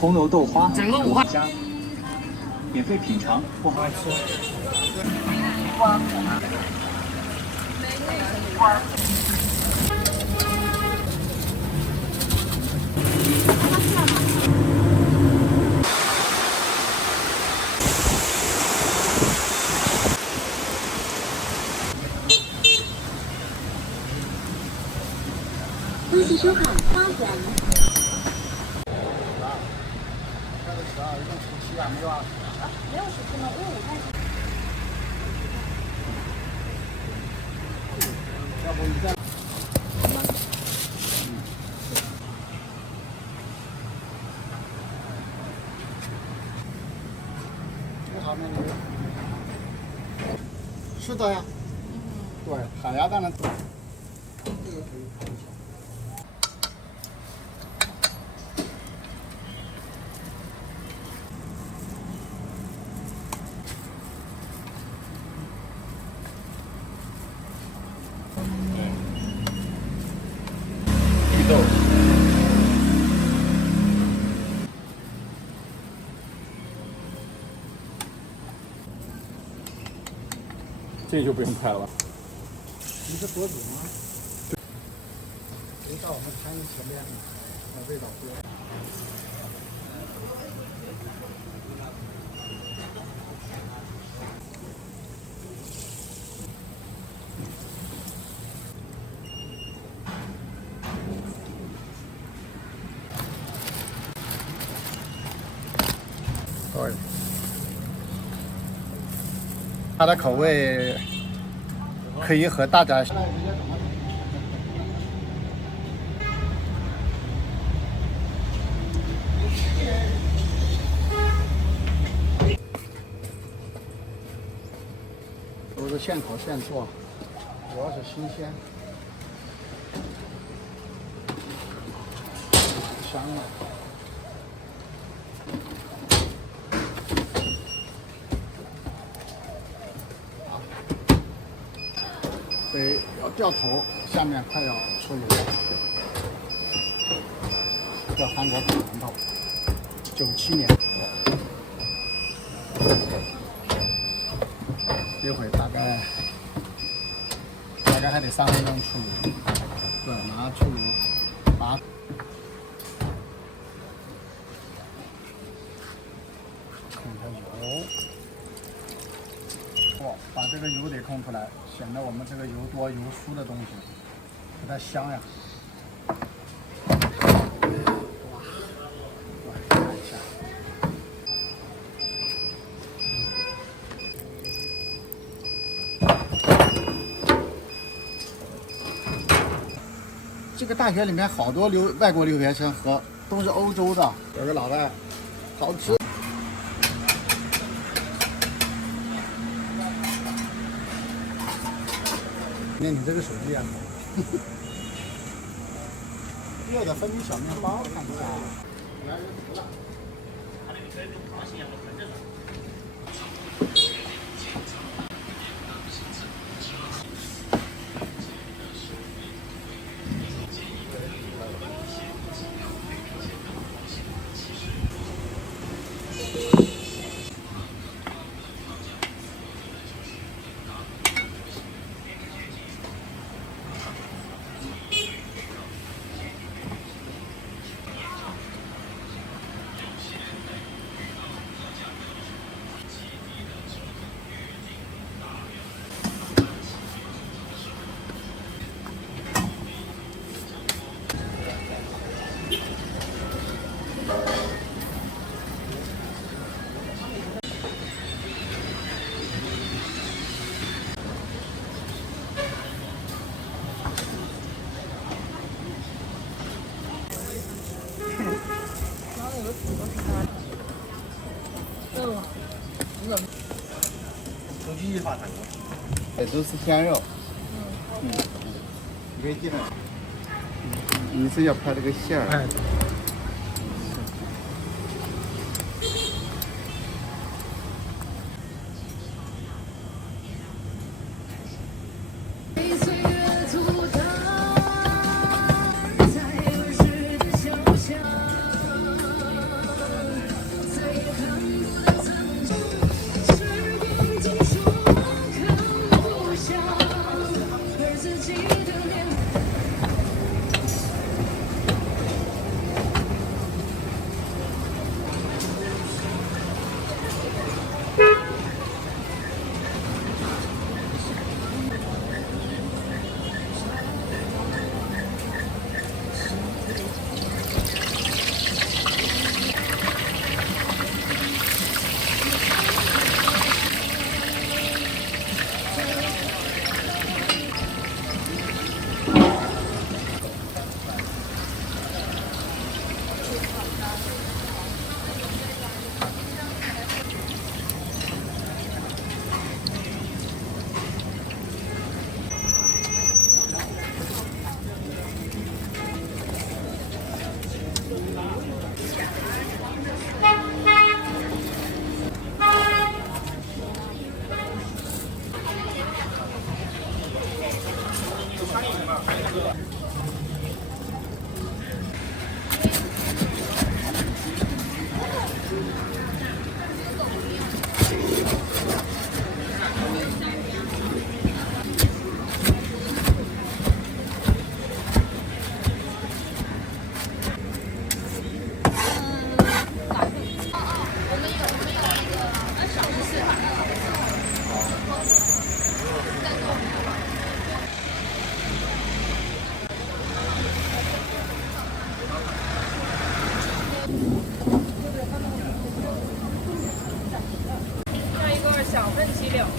红油豆花，5家，免费品尝，不好吃。恭喜收看花园。没有17吗？因为我看。要不你再。是的呀。对，海鸭蛋呢？绿豆。这就不用拍了。你是锅底吗？对。别到我们餐前面，那味道不一样。对，它的口味可以和大家。都是现烤现做，主要是新鲜，香了。得要掉头，下面快要出炉了。这韩国烤馒头，97年。一会大概还得3分钟出炉。对，马上出炉，把控下油。把这个油得控出来，显得我们这个油多油酥的东西不太香呀。哇，看一下。这个大学里面好多外国留学生和都是欧洲的，有个老外，好吃。那你这个手机啊，热的分米小面包，看一下。这都是鲜肉。你可以进来。你是要拍这个馅儿？哎。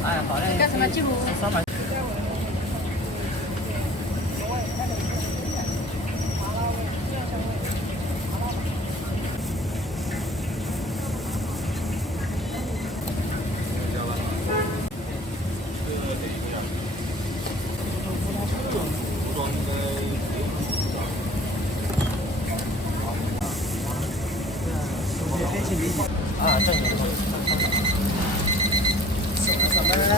哎，好嘞。干什么？进屋。300。啊，正经。上班了。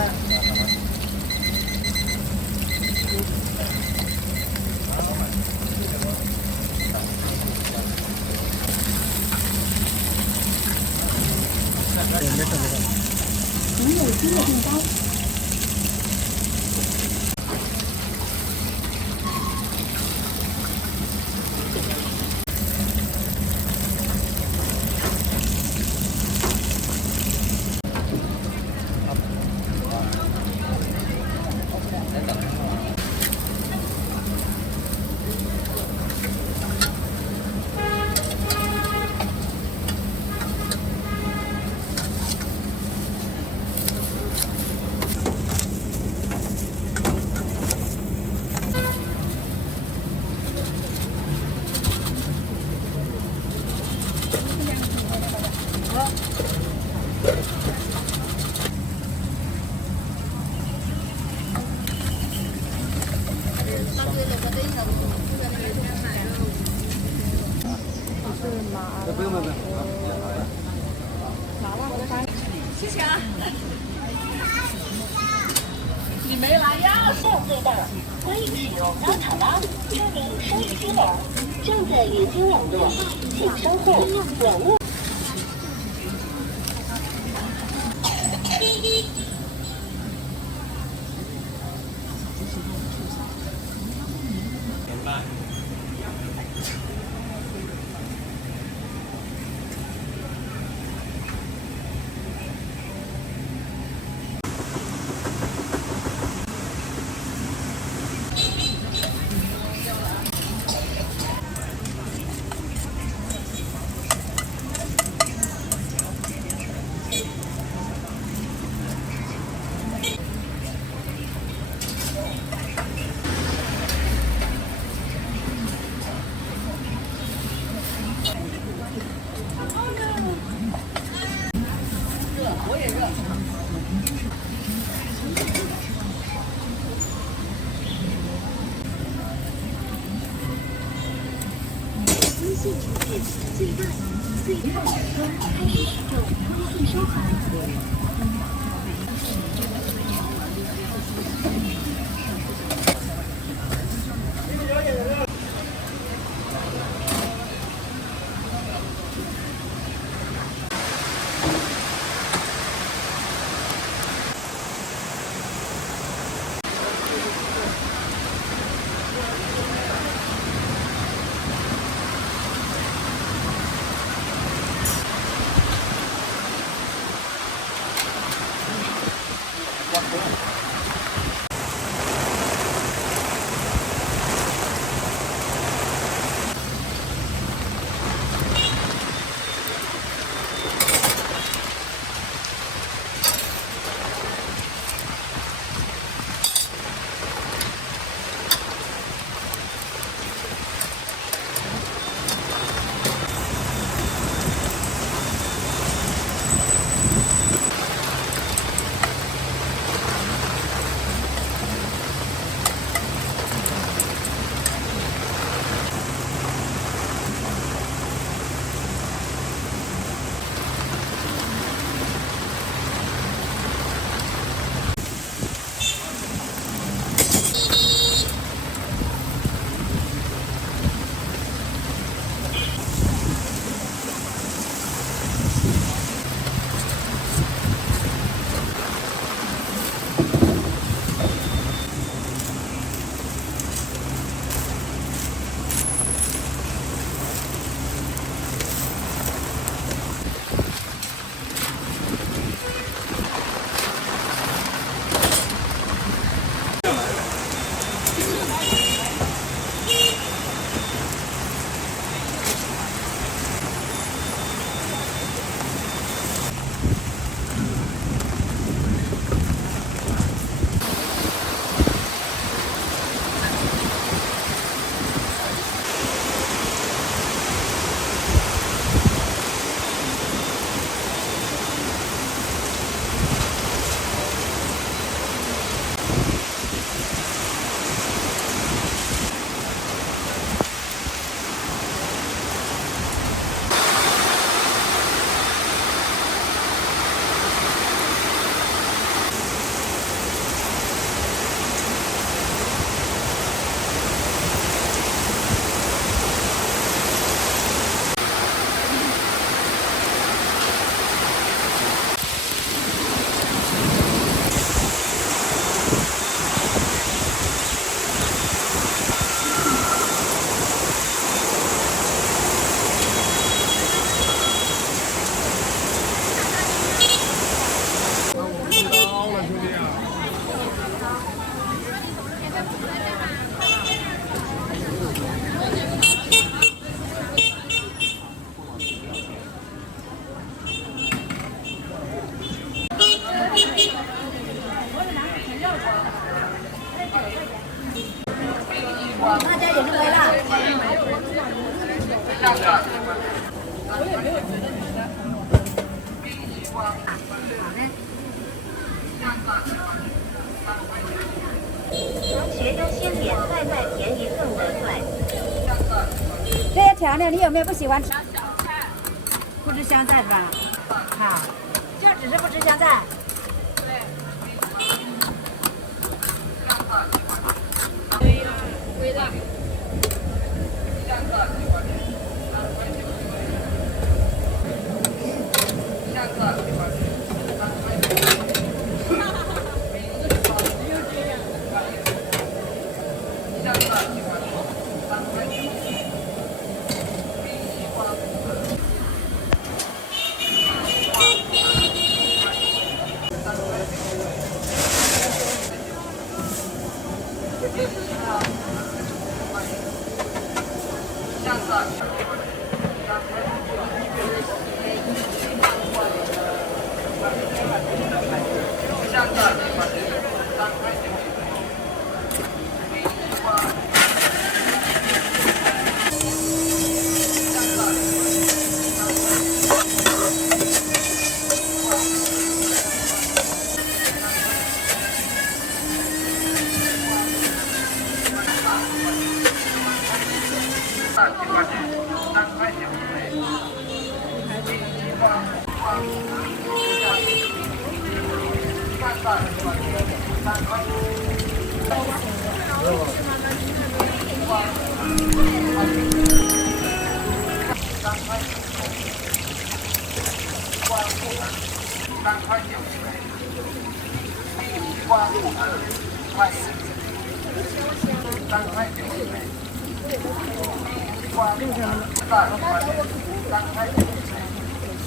您有新的订单。不用。谢谢啊。你没来呀？到最大，欢迎使用高塔拉，祝您生意兴隆。正在与经网络，请稍后，网络。开始使用微信收款。大家也是回来。学优先点外卖便宜更实惠。这些调料你有没有不喜欢吃？不吃香菜是吧？好，就只是不吃香菜。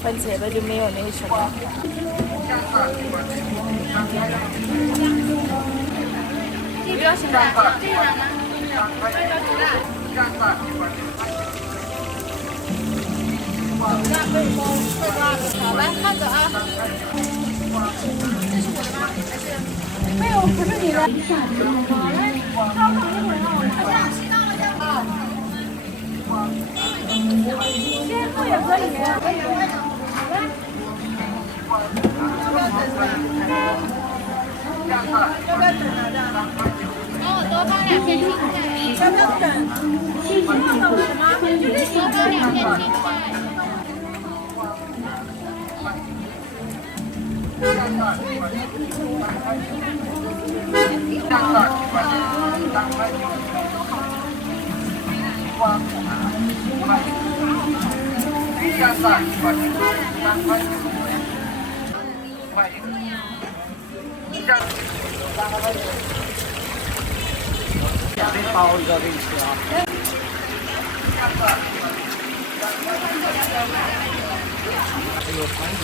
番茄的就没有那什么。不要现在。好，来看着啊。没有，不是你的。先做也可以。帮我多放2片青菜。要不要等？多放2片青菜。包一个给你吃啊。这个番茄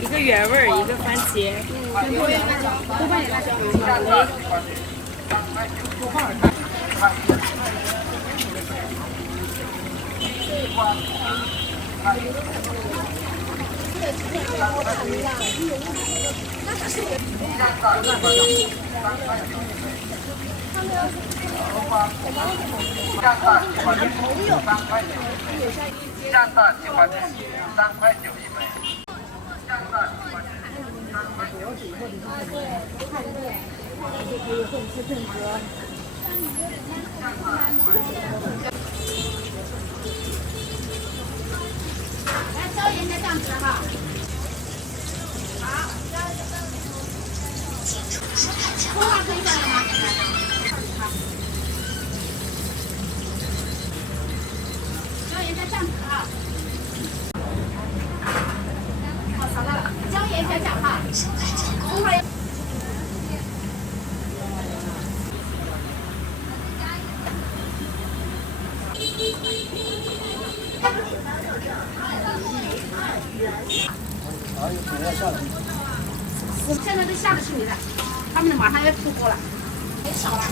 一个原味儿，一个番茄。多放点辣椒。来，椒盐加酱汁哈。好，葱花可以下了吗？椒盐加酱汁哈。好，扫到了，椒盐加酱哈。葱花。现在都下得去你的，他们马上要出锅了，太少了。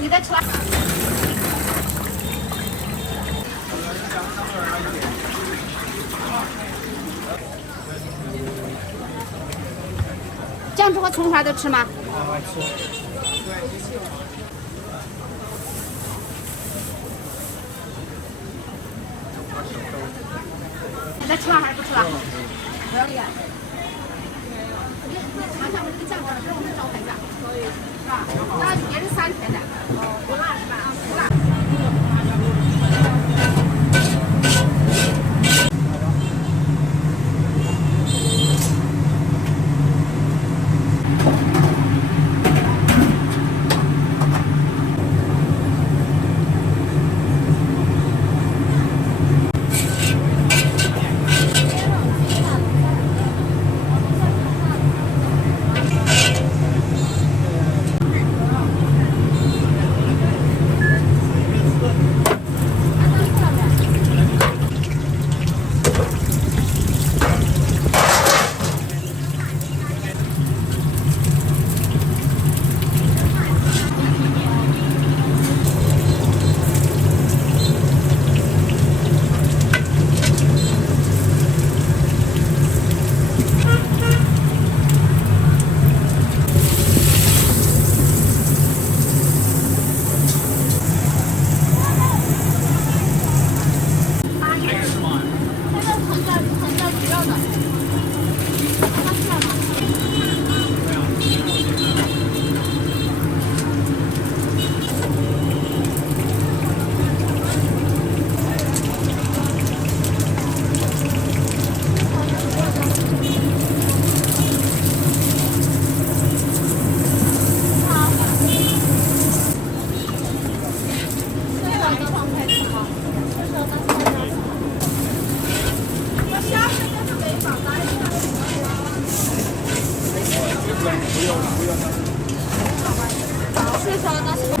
你再吃吧。酱汁和葱花都吃吗？你再吃吗还是不吃了？不要脸。尝尝我这个酱汁，这是我们招牌酱，可以是吧？那也是3天的，不辣是吧？不辣。吃烧的是。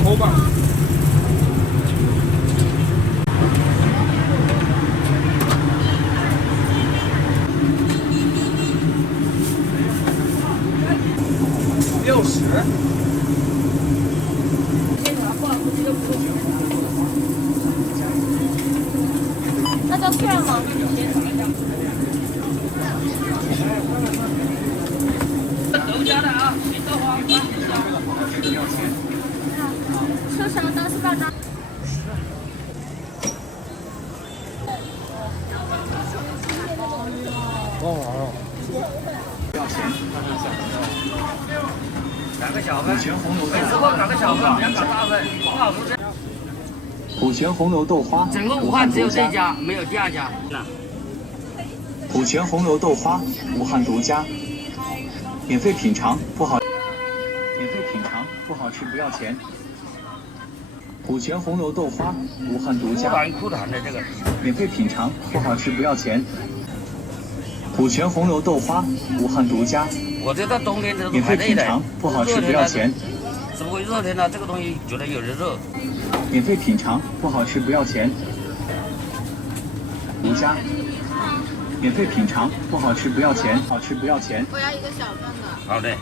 好吧。60。那叫券吗？豆家的啊，没豆花，吃烧的是8张。不要钱。两个小份，全红油每次豆货搞个小份，不要搞大份，不好吃。普泉红油豆花，整个武汉只有这家，没有第二家。普泉红油豆花，武汉独家，免费品尝，不好。免费品尝，不好吃不要钱。普泉红油豆花，武汉独家，酷团的这个。免费品尝，不好吃不要钱。普泉红油豆花，武汉独家。我这到冬天都免费品尝，不好吃不要钱。只不过热天呢，这个东西觉得有点热。免费品尝，不好吃不要钱。独家。免费品尝，不好吃不要钱，好吃不要钱。我要一个小份的。好的。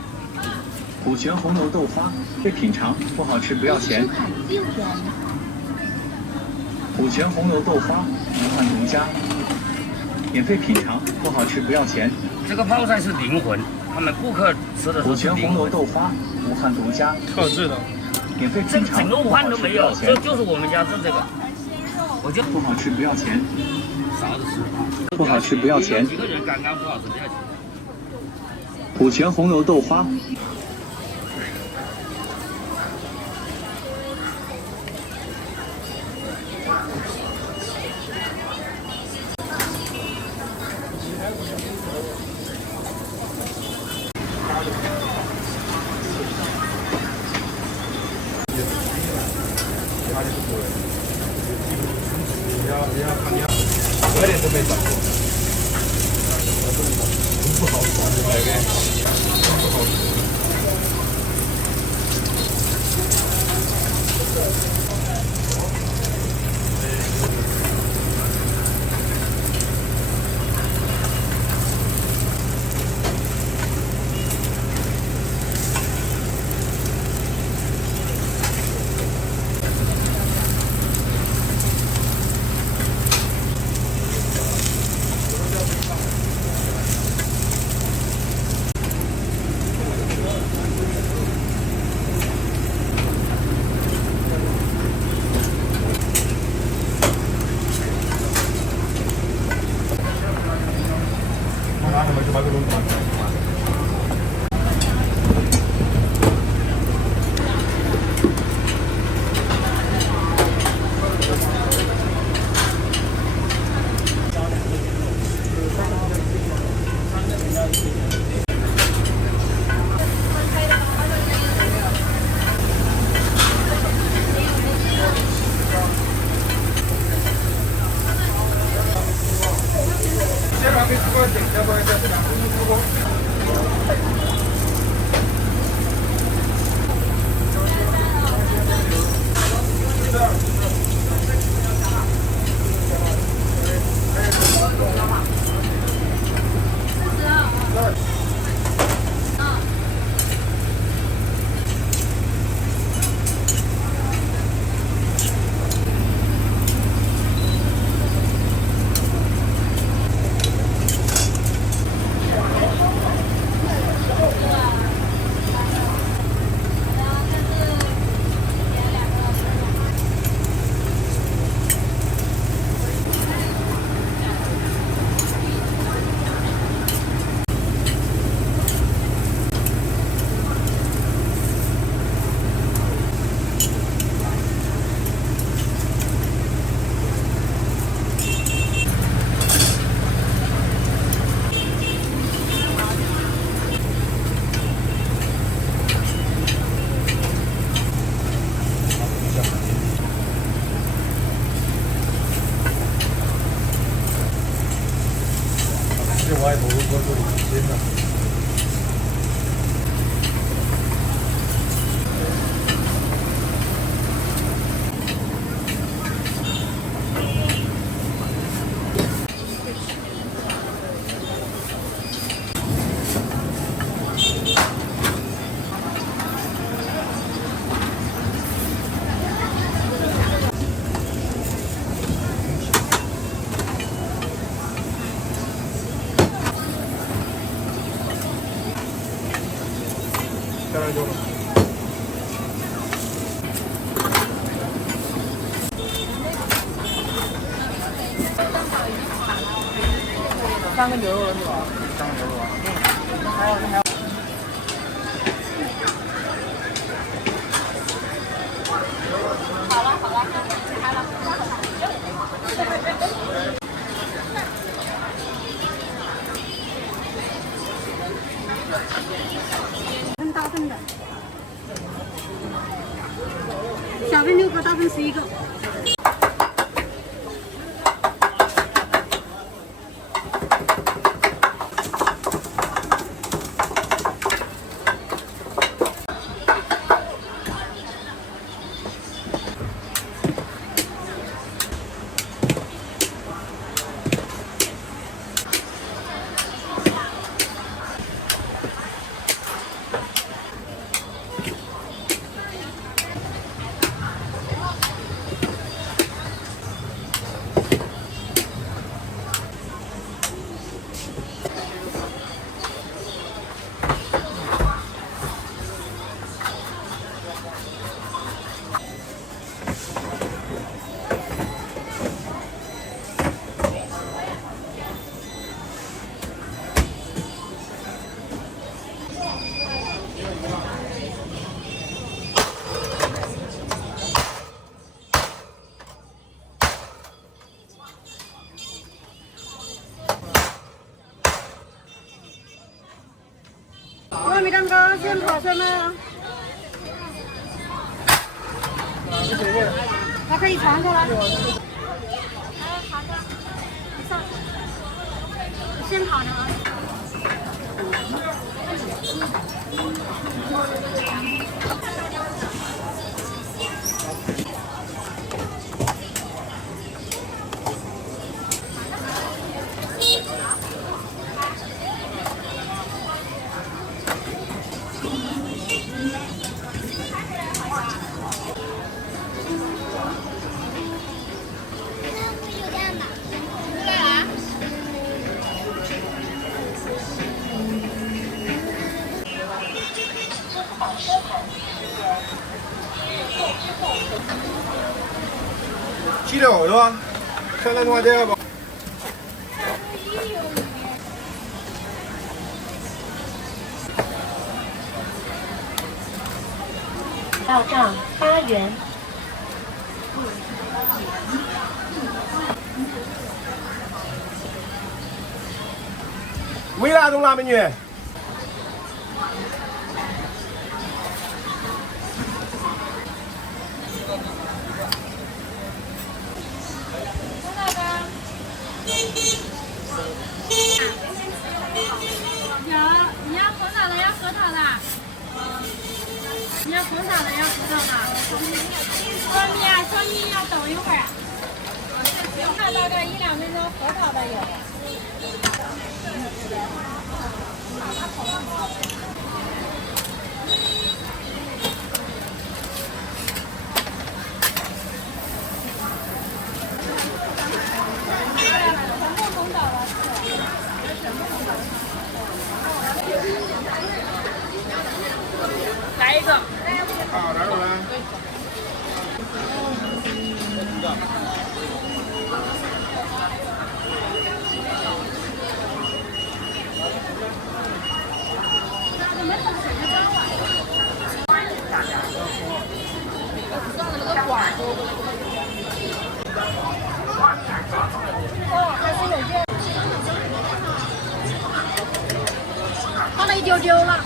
普泉红油豆花，被品尝，不好吃不要钱。普泉红油豆花，武汉独家。免费品尝，不好吃不要钱。这个泡菜是灵魂，他们顾客吃的普泉红油豆花，武汉独家，特制的。免费品尝，整个武汉都没有，就是我们家做这个。我就不好吃不要钱。勺子吃，不好吃不要钱。一个人刚刚不好吃不要钱。普泉红油豆花。我也是没长过，不好吃，那个不好吃。外头我就真的。下来就了。三个牛肉是吧？当牛肉啊。还有。分大份的，小份6个，大份11个。糯米蛋糕现烤生的，它可以尝过来。现烤的啊。7.6是吧？相当多点吧。到账8元。微辣中辣美女。你要红枣的，要核桃的。你要红枣的，要核桃的。说你要等一会儿。看大概1、2分钟，核桃的有。来一个。好，哪种呢？放了一丢丢了。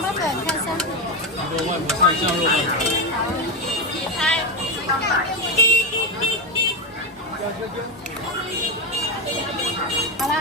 妈粉看3份。肉外婆菜酱肉外婆。你猜。好了。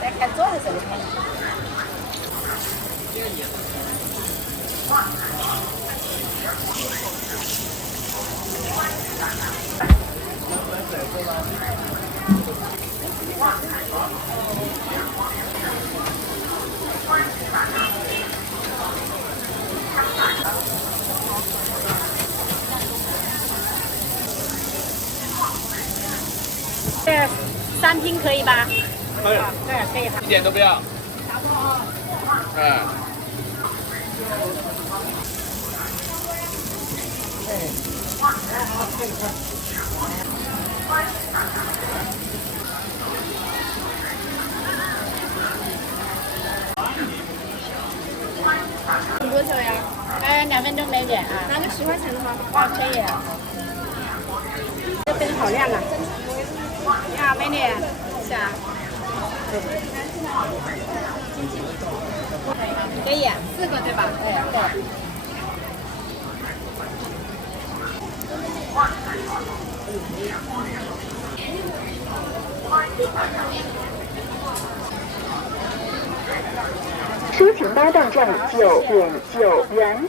来看桌子这里。这3拼可以吧？可以，可以哈。一点都不要。哎。多久呀？2分钟美女啊。拿个10块钱的吗？啊，可以。这灯好亮啊！你好，美女。是啊。可以，4个对吧？对。抒情8到站9.9元。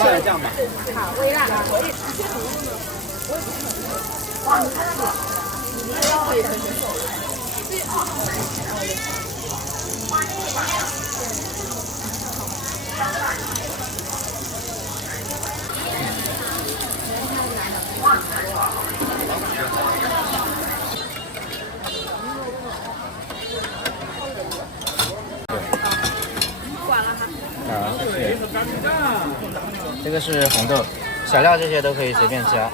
辣的酱吧。好，微辣。好，谢谢。这个是红豆，小料这些都可以随便加。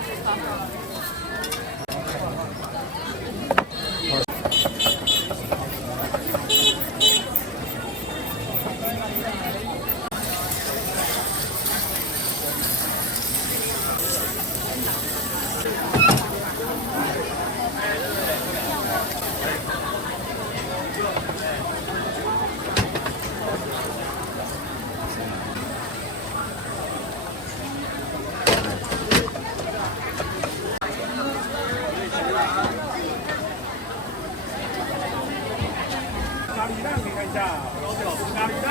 咖喱蛋可以看一下，高级老师咖喱蛋。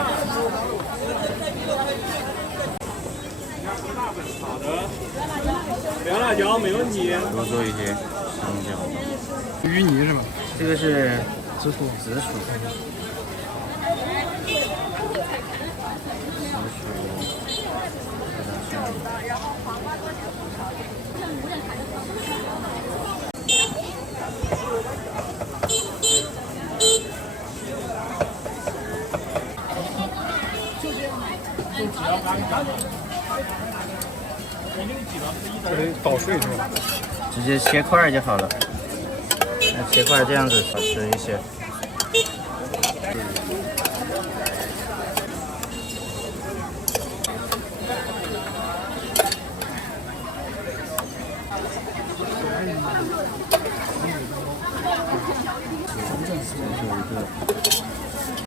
大粉，好的。凉辣椒没问题。多做一些香蕉。芋泥是吧？这个是紫薯。这得捣碎是吧？直接切块就好了。那切块这样子好吃一些。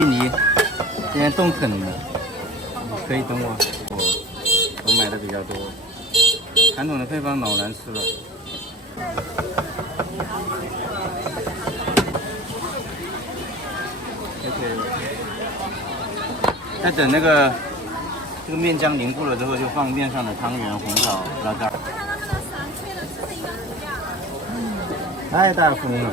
印尼今天冻啃的，可以等我买的比较多。传统的配方老难吃了。再等这个面浆凝固了之后，就放面上的汤圆、红枣、拉渣。太大风了。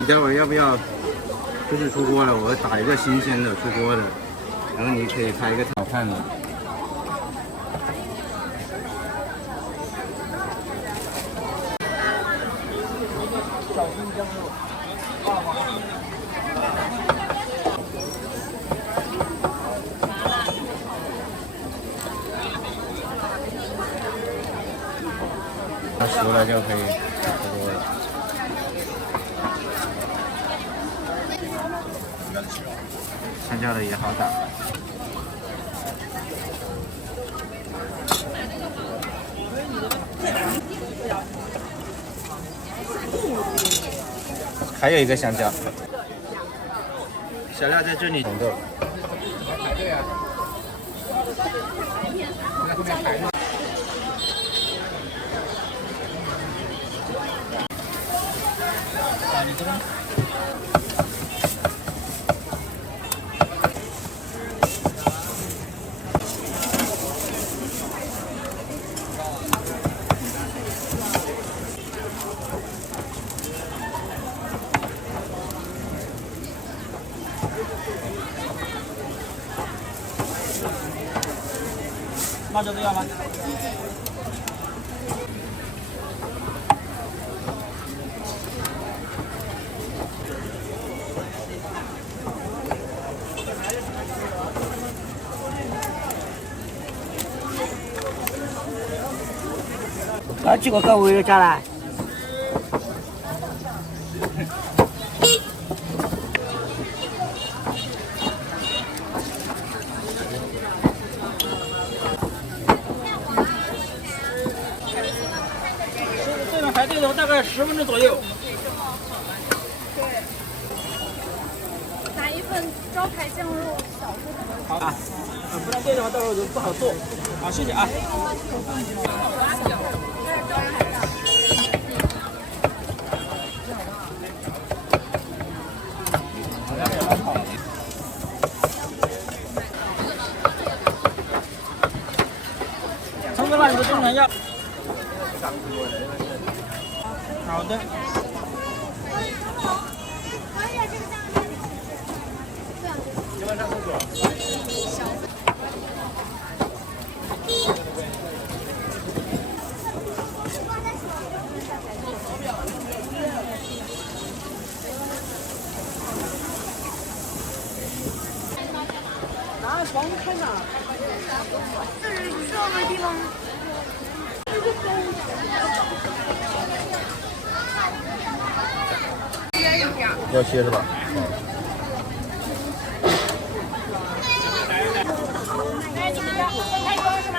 你待会儿要不要？就是出锅了，我打一个新鲜的出锅的，然后你可以拍一个好看的。它熟了就可以出锅了。香蕉的也好打。还有一个香蕉。小料在这里。红豆。辣椒都要吗？几个狗又加来。这边排队的话，大概10分钟左右。对。拿一份招牌酱肉小份的。好啊，不然这的话到时候就不好做。好，谢谢啊。葱的话，你就正常要。好的。拿床看哪？这是这个地方。要切是吧？哎，你们要分开装是吗？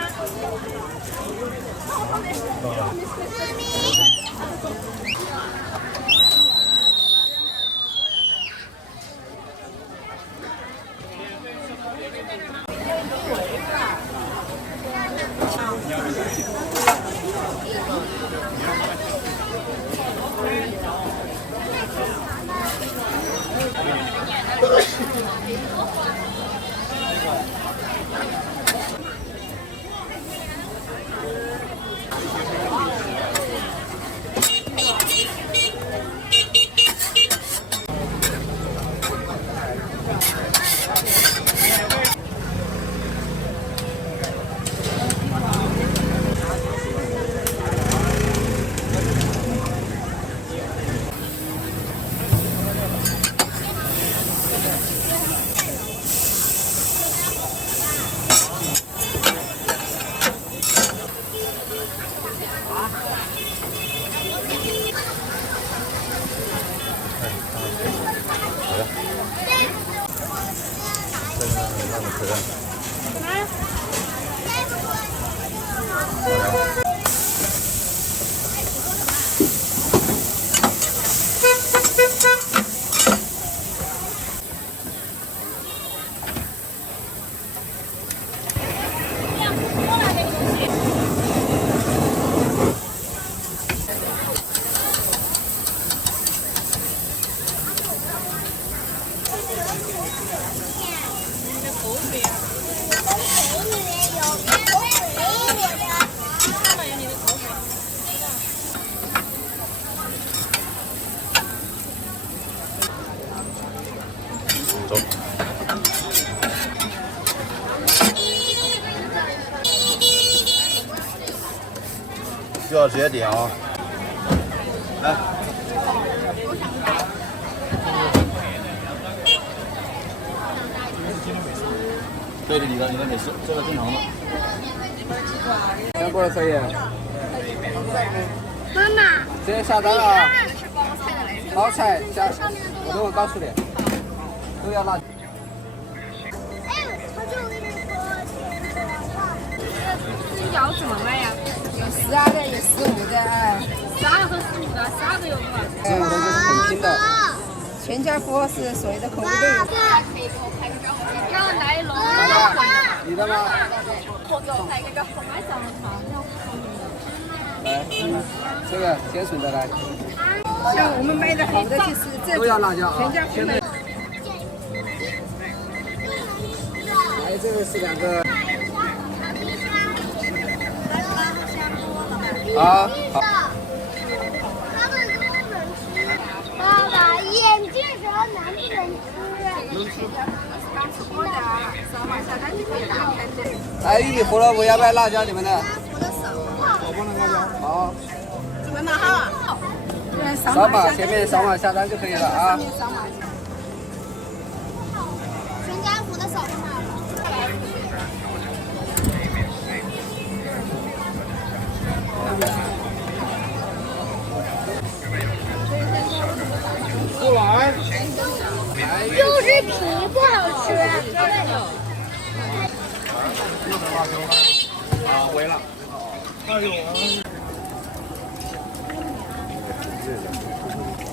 吃的。走。需要直接点啊！来。对的，你的没事，这个正常的。全部都可以。妈妈，直接下单了啊！包菜下，我都会告诉你，都要辣。这腰怎么买呀？有12的，有15的，哎，12和15的，12个有多少钱？我的就是很拼的。全家福是所有的口味都有。然后奶酪，你的吗？来，这个鲜笋的来。像我们买的好的就是这都要辣椒啊！全家福的。还有这个是2个。好。爸爸，眼镜蛇能不能吃？来，玉米胡萝卜要不要辣椒？你们的？好。准备码号。扫码，前面扫码下单就可以了啊。全家福的扫码。过来。就是皮不好吃。啊，围了。哎呦。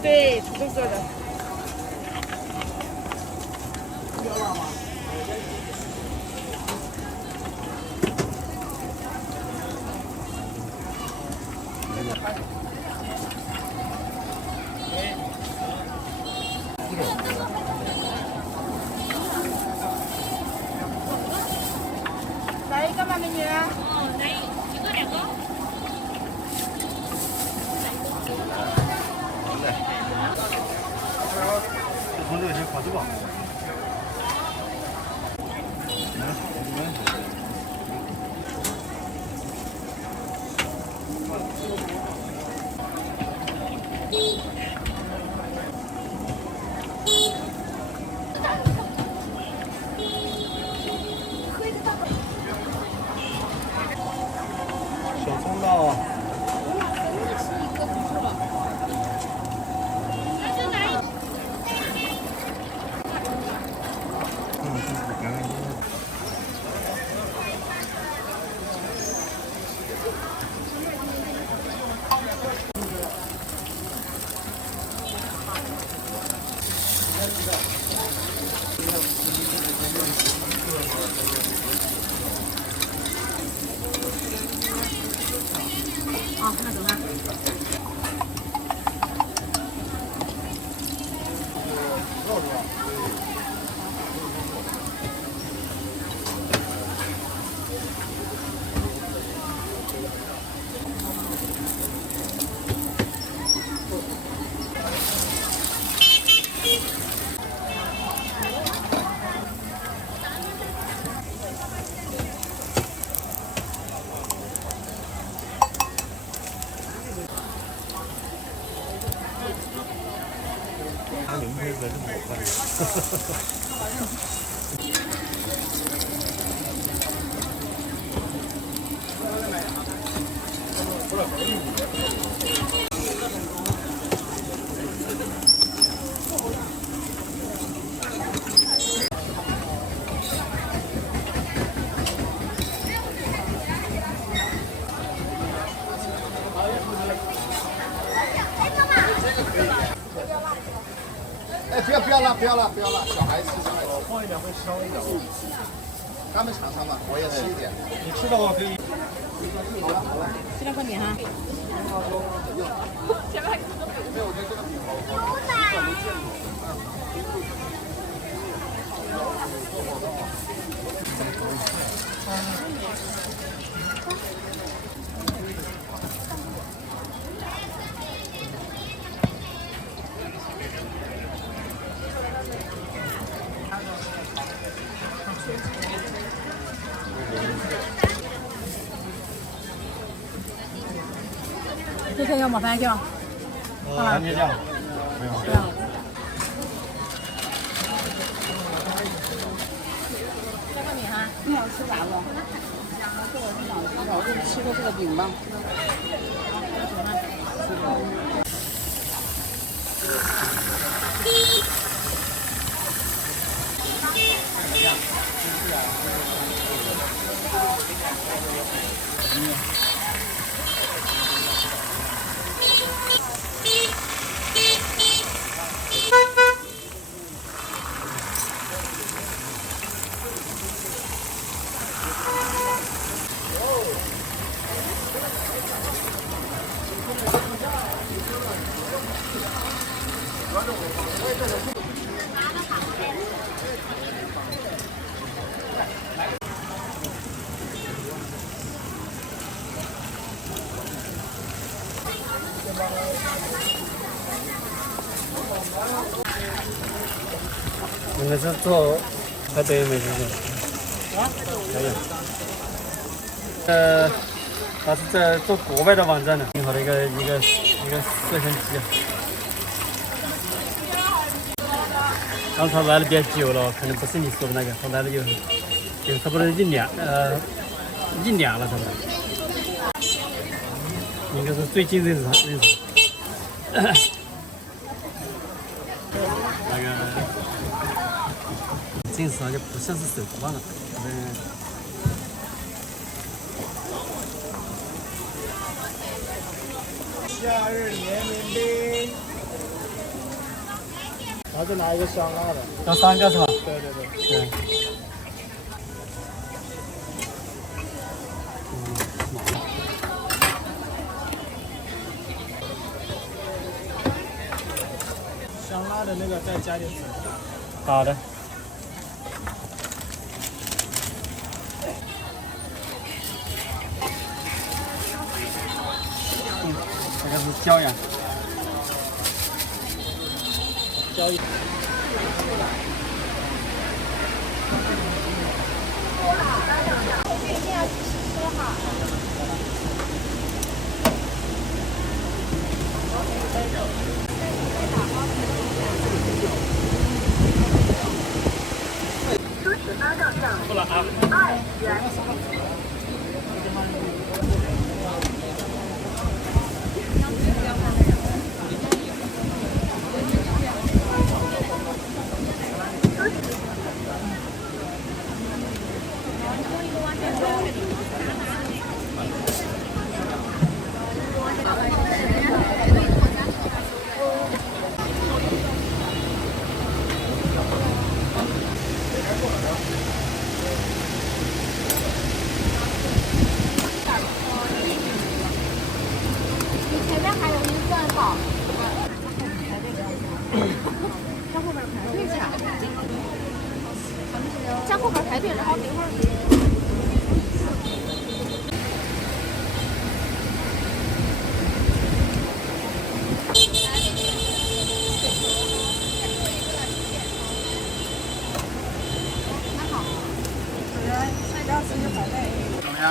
对，土豆做的。来一个吗，美女？来一个2个。从这个先跑去吧。小葱到。那怎么办？他明天才这么好看。哎，不要了，小孩吃小孩吃。放一点会烧一点。他们尝尝吧，我也吃一点。你吃的话可以。好了。这两块米哈。前面还有这个饼。没有，我觉得这个饼好。这个要抹番茄。番茄酱。没有。对啊。这个米哈，你要吃啥不？我就吃个这个饼吧。你们是做排队没？可以。他是在做国外的网站的，挺好的一个摄像机。刚才来的比较久了，可能不是你说的那个，他来了有差不多一年了，真的。应该是最近认识。那个这次好像不像是手工了，夏日联名冰。然后再拿一个香辣的。要3个是吧？对。香辣的那个再加点粉。好的。这个是椒盐。椒盐。付了啊。前面还有一段宝。在后边排队，然后等会儿。怎么样？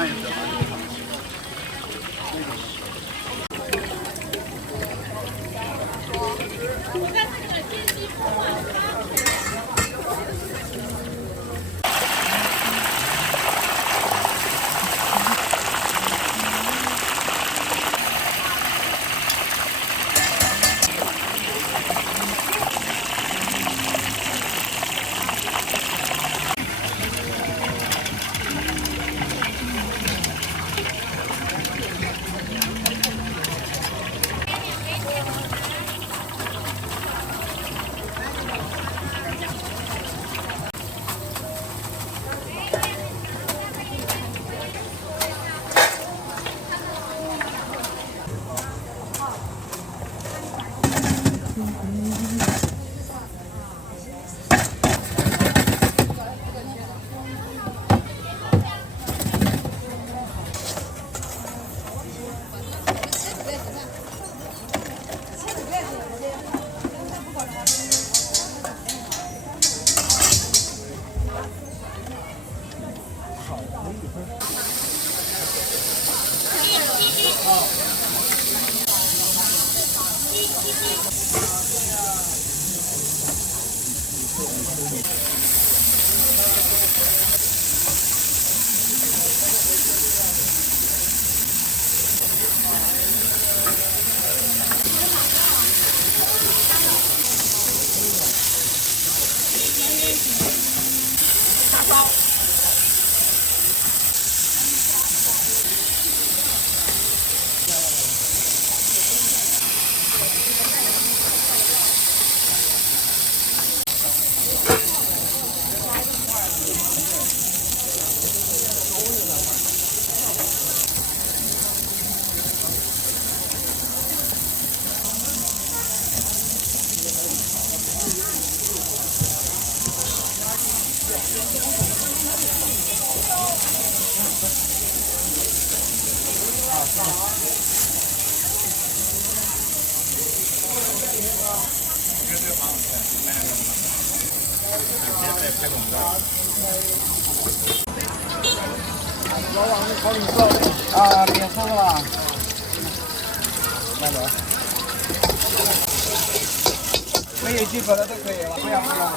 啊，别喝了，慢点。没有几个的都可以了，不要是吧？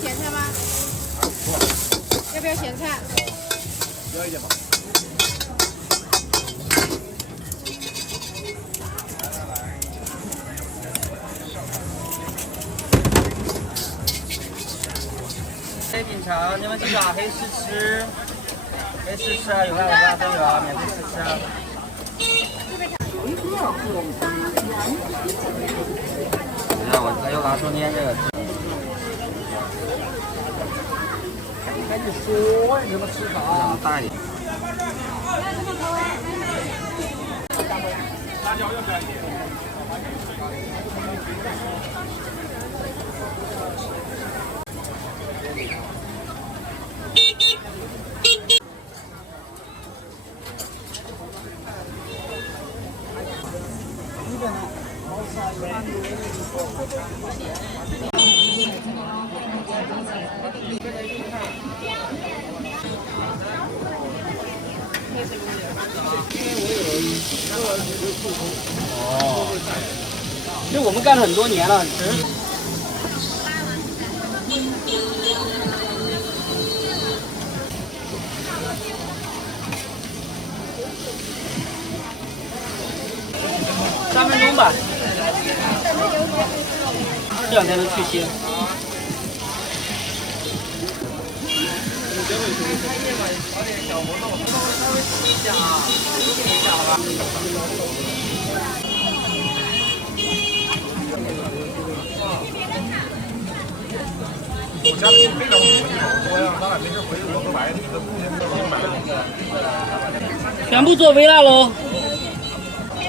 咸菜吗？要不要咸菜？要一点吧。可以品尝，你们记住啊，黑试吃，黑试吃啊，有饭有辣都有啊，免费试吃啊。你看我又拿出捏这个。赶紧说你怎么吃啥？大一点。辣椒要不要一点？其实我们干了很多年了，只是3分钟吧，这样才能去腥。我家的鸡非常多呀，咱俩没事回去我都买，你的贡献都买了。全部做微辣喽，你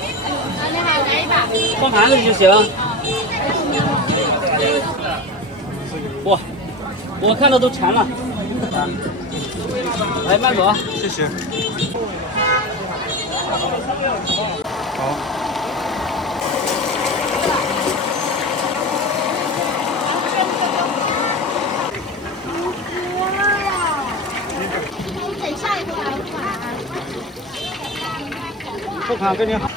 好，来一把。放盘子里就行。哇，我看到都馋了。来，慢走啊，谢谢。好。付款给你好。